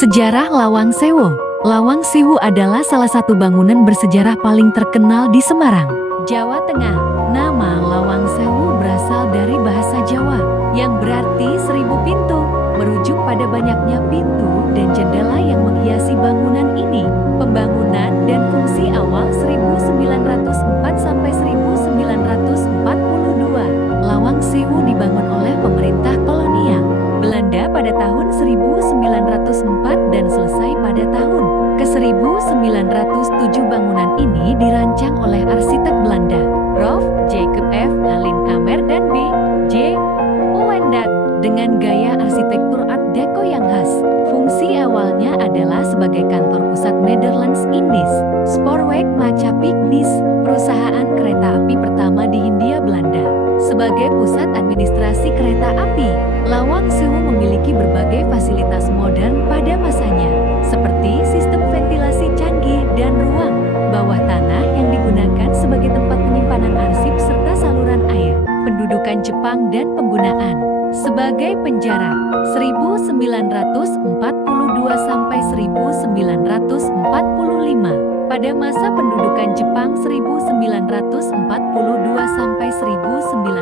Sejarah Lawang Sewu. Lawang Sewu adalah salah satu bangunan bersejarah paling terkenal di Semarang, Jawa Tengah. Nama Lawang Sewu berasal dari bahasa Jawa, yang berarti 1000 pintu, merujuk pada banyaknya pintu dan jendela yang menghiasi bangunan ini. Pembangunan dan fungsi awal 1904 sampai 1942. Lawang Sewu dibangun oleh pemerintah kolonial Belanda pada tahun 1904 dan selesai pada tahun ke-1907. Bangunan ini dirancang oleh arsitek Belanda, Prof. Jacob F. Halinkamer dan B. J. Owendat, dengan gaya arsitektur Art Deco yang khas. Fungsi awalnya adalah sebagai kantor pusat Nederlands Indies Spoorweg-Maatschappij, perusahaan kereta api pertama di Hindia Belanda. Sebagai pusat administrasi kereta api, Lawang Sewu memiliki berbagai fasilitas modern pada masanya, seperti sistem ventilasi canggih dan ruang bawah tanah yang digunakan sebagai tempat penyimpanan arsip serta saluran air. Pendudukan Jepang dan penggunaan sebagai penjara 1942 sampai 1945. Pada masa pendudukan Jepang 1942 sampai 1945,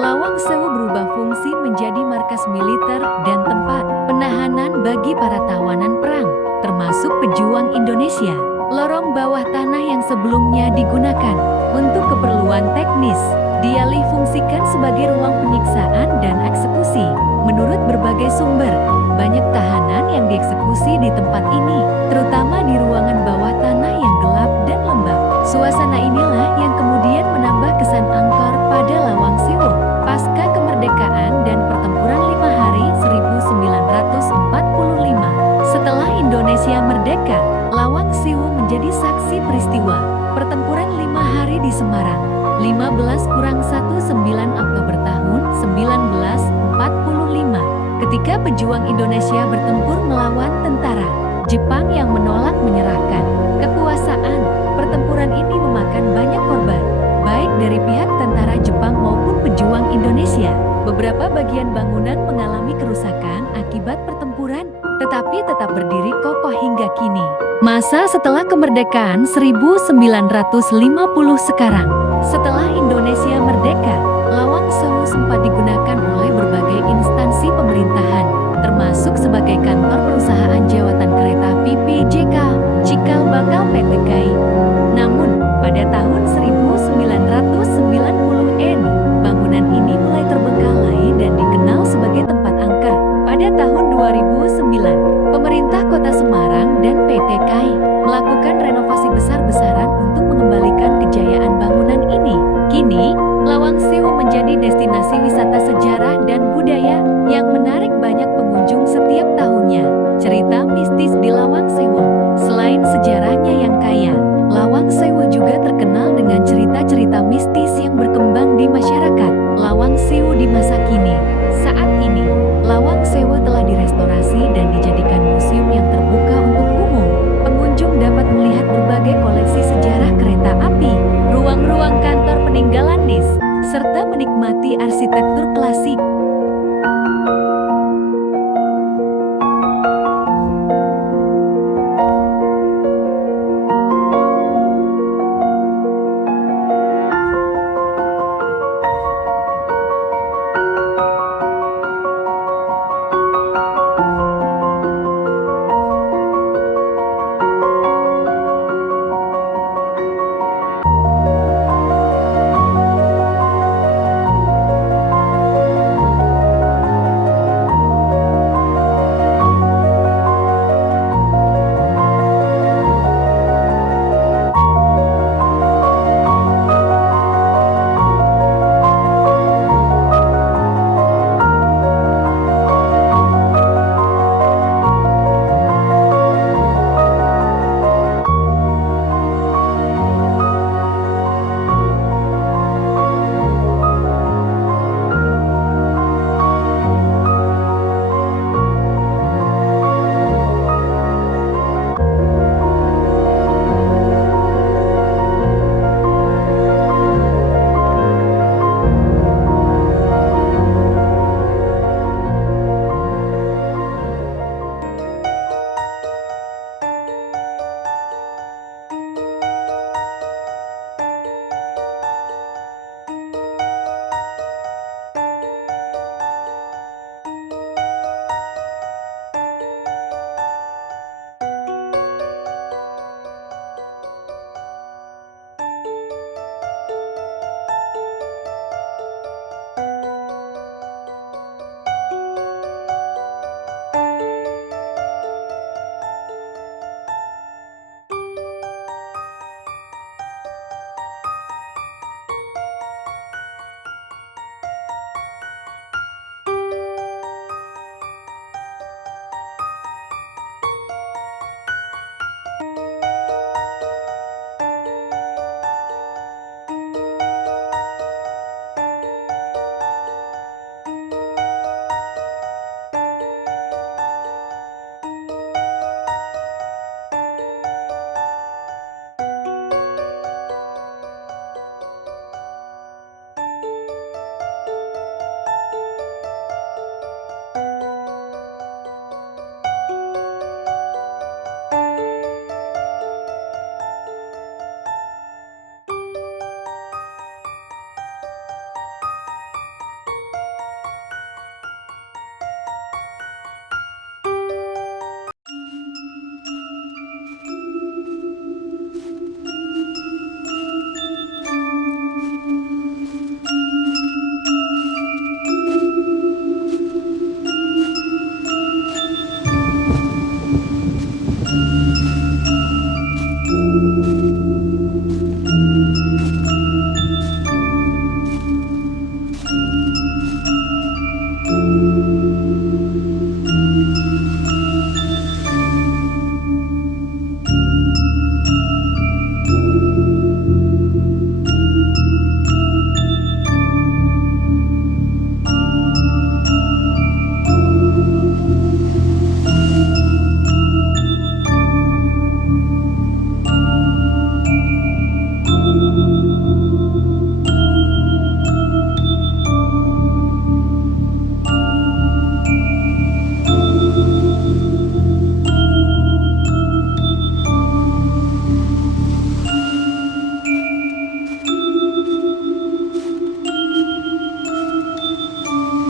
Lawang Sewu berubah fungsi menjadi markas militer dan tempat penahanan bagi para tawanan perang, termasuk pejuang Indonesia. Lorong bawah tanah yang sebelumnya digunakan untuk keperluan teknis dialih fungsikan sebagai ruang penyiksaan dan eksekusi. Menurut berbagai sumber, banyak tahanan yang dieksekusi di tempat ini, terutama di ruangan bawah tanah yang gelap dan lembab. Suasana inilah yang kemudian menambah kesan angker pada Lawang Sewu. Pasca kemerdekaan dan pertempuran 5 hari 1945, setelah Indonesia merdeka, Lawang Sewu menjadi saksi peristiwa pertempuran 5 hari di Semarang. 15-19 Oktober tahun 1945, ketika pejuang Indonesia bertempur melawan tentara Jepang yang menolak menyerahkan kekuasaan. Pertempuran ini memakan banyak korban, baik dari pihak tentara Jepang maupun pejuang Indonesia. Beberapa bagian bangunan mengalami kerusakan akibat pertempuran, tetapi tetap berdiri kokoh hingga kini. Masa setelah kemerdekaan 1950 sekarang. Setelah Indonesia merdeka, Lawang Sewu sempat digunakan oleh berbagai instansi pemerintahan, termasuk sebagai kantor perusahaan jawatan kereta api PJK, Cikal Bakal PT KAI. Namun, pada tahun 1990-an, bangunan ini mulai terbengkalai dan dikenal sebagai tempat angker. Pada tahun 2009, pemerintah Kota Semarang dan PT KAI melakukan renovasi besar-besaran untuk mengembalikan kejayaan bangunan ini. Kini, Lawang Sewu menjadi destinasi wisata sejarah dan budaya yang menarik banyak pengunjung.